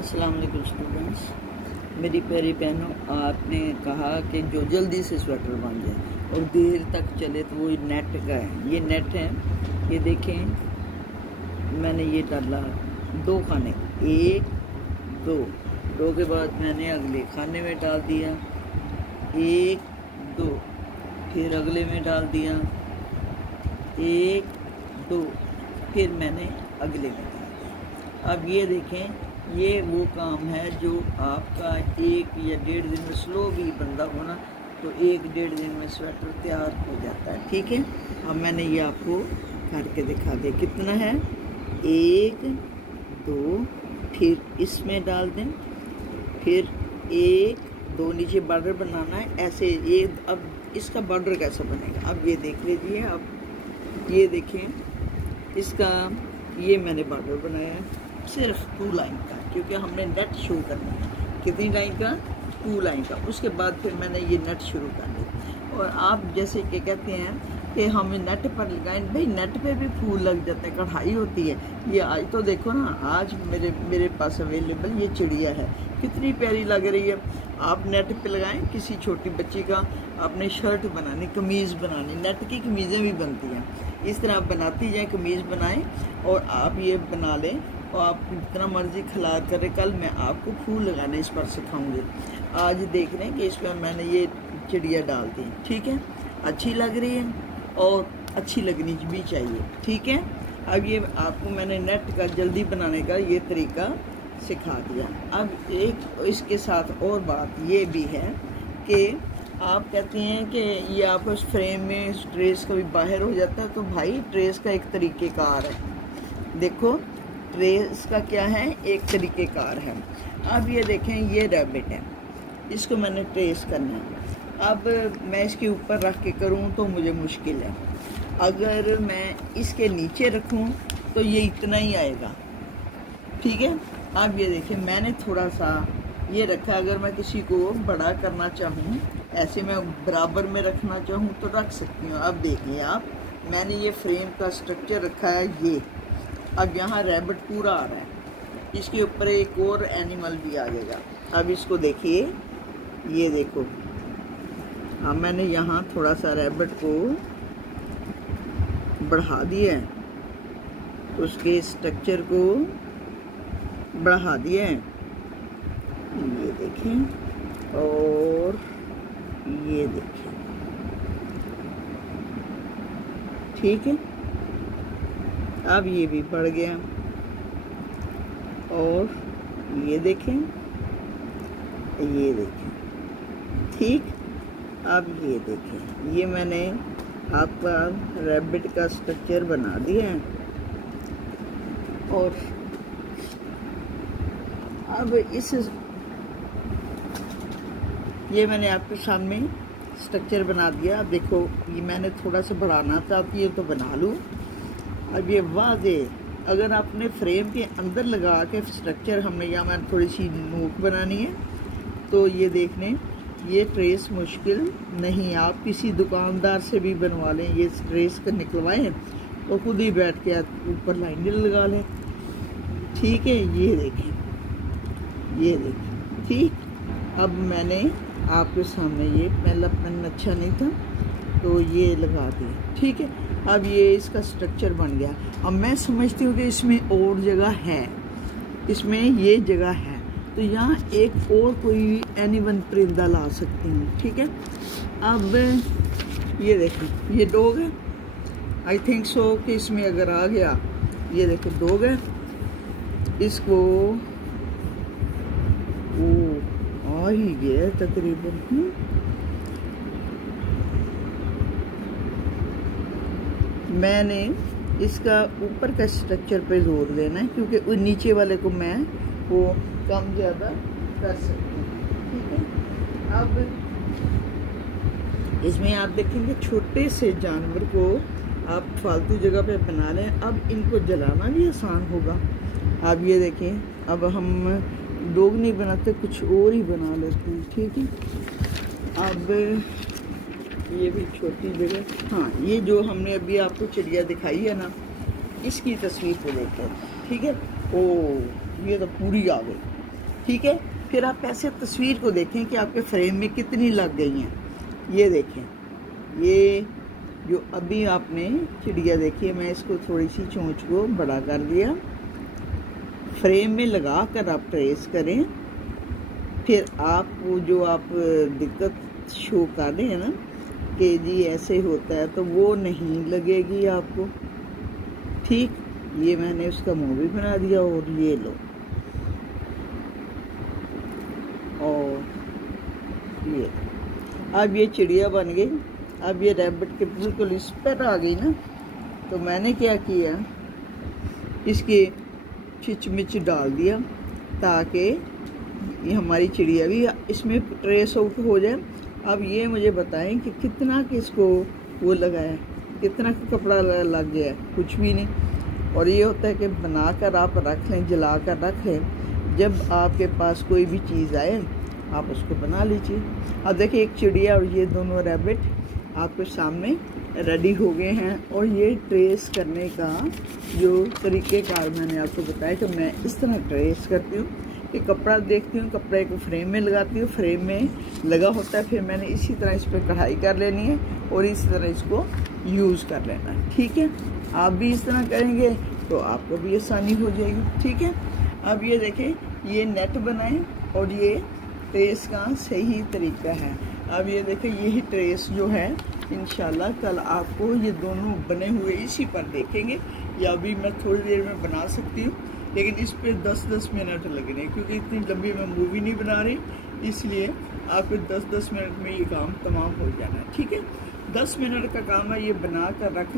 अस्सलाम वालेकुम स्टूडेंट्स, मेरी प्यारी बहनों, आपने कहा कि जो जल्दी से स्वेटर बन जाए और देर तक चले तो वो नेट का है। ये नेट है, ये देखें, मैंने ये डाला 2 खाने, 1 2 के बाद मैंने अगले खाने में डाल दिया 1 2, फिर अगले में डाल दिया 1 2, फिर मैंने अगले में डाल दिया। अब ये देखें, ये वो काम है जो आपका 1 या 1.5 दिन में स्लो भी बंदा हो ना तो 1-1.5 दिन में स्वेटर तैयार हो जाता है। ठीक है, अब मैंने ये आपको करके दिखा दिया। कितना है, 1 2, फिर इसमें डाल दें, फिर 1 2, नीचे बॉर्डर बनाना है ऐसे। एक अब इसका बॉर्डर कैसा बनेगा, अब ये देख लीजिए। अब ये देखें, इसका ये मैंने बॉर्डर बनाया है सिर्फ 2 लाइन का, क्योंकि हमने नेट शुरू करना है। कितनी लाइन का, 2 लाइन का। उसके बाद फिर मैंने ये नेट शुरू कर दी। और आप जैसे कि कहते हैं कि हमें नेट पर लगाएं, भाई नेट पे भी फूल लग जाते हैं, कढ़ाई होती है। ये आज तो देखो ना, आज मेरे पास अवेलेबल ये चिड़िया है, कितनी प्यारी लग रही है। आप नेट पे लगाएं, किसी छोटी बच्ची का आपने शर्ट बनानी, कमीज़ बनानी, नेट की कमीज़ें भी बनती हैं। इस तरह आप बनाती जाएँ, कमीज़ बनाएं और आप ये बना लें और आप जितना मर्जी खिला करें। कल मैं आपको फूल लगाने इस पर सिखाऊंगी। आज देख रहे हैं कि इस पर मैंने ये चिड़िया डाल दी। ठीक है, अच्छी लग रही है और अच्छी लगनी भी चाहिए। ठीक है, अब ये आपको मैंने नेट का जल्दी बनाने का ये तरीका सिखा दिया। अब एक इसके साथ और बात ये भी है कि आप कहते हैं कि ये आप उस फ्रेम में ट्रेस कभी बाहर हो जाता है, तो भाई ट्रेस का एक तरीक़ेकार है। देखो, ट्रेस का क्या है, एक तरीक़ेकार है। अब ये देखें, ये रैबिट है, इसको मैंने ट्रेस करना है। अब मैं इसके ऊपर रख के करूँ तो मुझे मुश्किल है। अगर मैं इसके नीचे रखूँ तो ये इतना ही आएगा। ठीक है, अब ये देखें, मैंने थोड़ा सा ये रखा। अगर मैं किसी को बड़ा करना चाहूँ, ऐसे मैं बराबर में रखना चाहूँ तो रख सकती हूँ। अब देखिए आप, मैंने ये फ्रेम का स्ट्रक्चर रखा है ये। अब यहाँ रैबिट पूरा आ रहा है, इसके ऊपर एक और एनिमल भी आ जाएगा। अब इसको देखिए, ये देखो, अब मैंने यहाँ थोड़ा सा रैबिट को बढ़ा दिया है, उसके स्ट्रक्चर को बढ़ा दिया है, ये देखें, और ये देखें। ठीक है, अब ये भी बढ़ गया और ये देखें, ये देखें। ठीक, अब ये देखें, ये मैंने आपका रैबिट का स्ट्रक्चर बना दिया है। और अब ये मैंने आपके सामने स्ट्रक्चर बना दिया। अब देखो, ये मैंने थोड़ा सा बढ़ाना चाहती है तो बना लूँ। अब ये वाज़े, अगर आपने फ्रेम के अंदर लगा के स्ट्रक्चर, हमने यहाँ मैंने थोड़ी सी नोक बनानी है, तो ये देखने, ये ट्रेस मुश्किल नहीं। आप किसी दुकानदार से भी बनवा लें, ये ट्रेस कर निकलवाएं और खुद ही बैठ के ऊपर लाइनें लगा लें। ठीक है, ये देखें, ये देखें। ठीक, अब मैंने आपके सामने ये पहला पेन अच्छा नहीं था तो ये लगा दिया। ठीक है, अब ये इसका स्ट्रक्चर बन गया। अब मैं समझती हूँ कि इसमें और जगह है, इसमें ये जगह है, तो यहाँ एक और कोई एनिमल परिंदा ला सकती हूँ। ठीक है, अब ये देखें, ये डॉग है, आई थिंक सो कि इसमें अगर आ गया, ये देखें डॉग है, इसको आ ही गया तकरीबन। मैंने इसका ऊपर का स्ट्रक्चर पे जोर देना है, क्योंकि उस नीचे वाले को मैं वो कम ज़्यादा कर सकती हूँ। ठीक है, अब इसमें आप देखेंगे छोटे से जानवर को आप फालतू जगह पे बना लें। अब इनको जलाना भी आसान होगा। अब ये देखें, अब हम डॉग नहीं बनाते, कुछ और ही बना लेते हैं। ठीक है, अब ये भी छोटी जगह। हाँ, ये जो हमने अभी आपको चिड़िया दिखाई है ना, इसकी तस्वीर को देखते हैं। ठीक है, ओ ये तो पूरी आ गई। ठीक है। फिर आप ऐसे तस्वीर को देखें कि आपके फ्रेम में कितनी लग गई हैं। ये देखें, ये जो अभी आपने चिड़िया देखी है, मैं इसको थोड़ी सी चोंच को बड़ा कर दिया, फ्रेम में लगा कर आप ट्रेस करें। फिर आप वो जो आप दिक्कत शो कर रहे हैं ना कि जी ऐसे होता है, तो वो नहीं लगेगी आपको। ठीक, ये मैंने उसका मुंह भी बना दिया। और ये लो, और ये अब ये चिड़िया बन गई। अब ये रैबिट के बिल्कुल इस पर आ गई ना, तो मैंने क्या किया, इसके चिचमिच डाल दिया ताकि ये हमारी चिड़िया भी इसमें ट्रेस आउट हो जाए। अब ये मुझे बताएं कि कितना किसको वो लगाया, कितना कपड़ा लग गया, कुछ भी नहीं। और ये होता है कि बनाकर आप रख लें, जला कर रख लें, जब आपके पास कोई भी चीज़ आए आप उसको बना लीजिए। अब देखिए, एक चिड़िया और ये दोनों रैबिट आपके सामने रेडी हो गए हैं। और ये ट्रेस करने का जो तरीक़ेकार मैंने आपको बताया कि मैं इस तरह ट्रेस करती हूँ कि कपड़ा देखती हूँ, कपड़े को फ्रेम में लगाती हूँ, फ्रेम में लगा होता है, फिर मैंने इसी तरह इस पर कढ़ाई कर लेनी है और इसी तरह इसको यूज़ कर लेना है। ठीक है, आप भी इस तरह करेंगे तो आपको भी आसानी हो जाएगी। ठीक है, अब ये देखें, ये नेट बनाएं और ये ट्रेस का सही तरीका है। अब ये देखें, यही ट्रेस जो है इंशाल्लाह कल आपको ये दोनों बने हुए इसी पर देखेंगे, या अभी मैं थोड़ी देर में बना सकती हूँ, लेकिन इस पे 10-10 मिनट लग रहे हैं क्योंकि इतनी लंबी मैं मूवी नहीं बना रही, इसलिए आपको 10-10 मिनट में ये काम तमाम हो जाना है। ठीक है, 10 मिनट का काम है, ये बना कर रख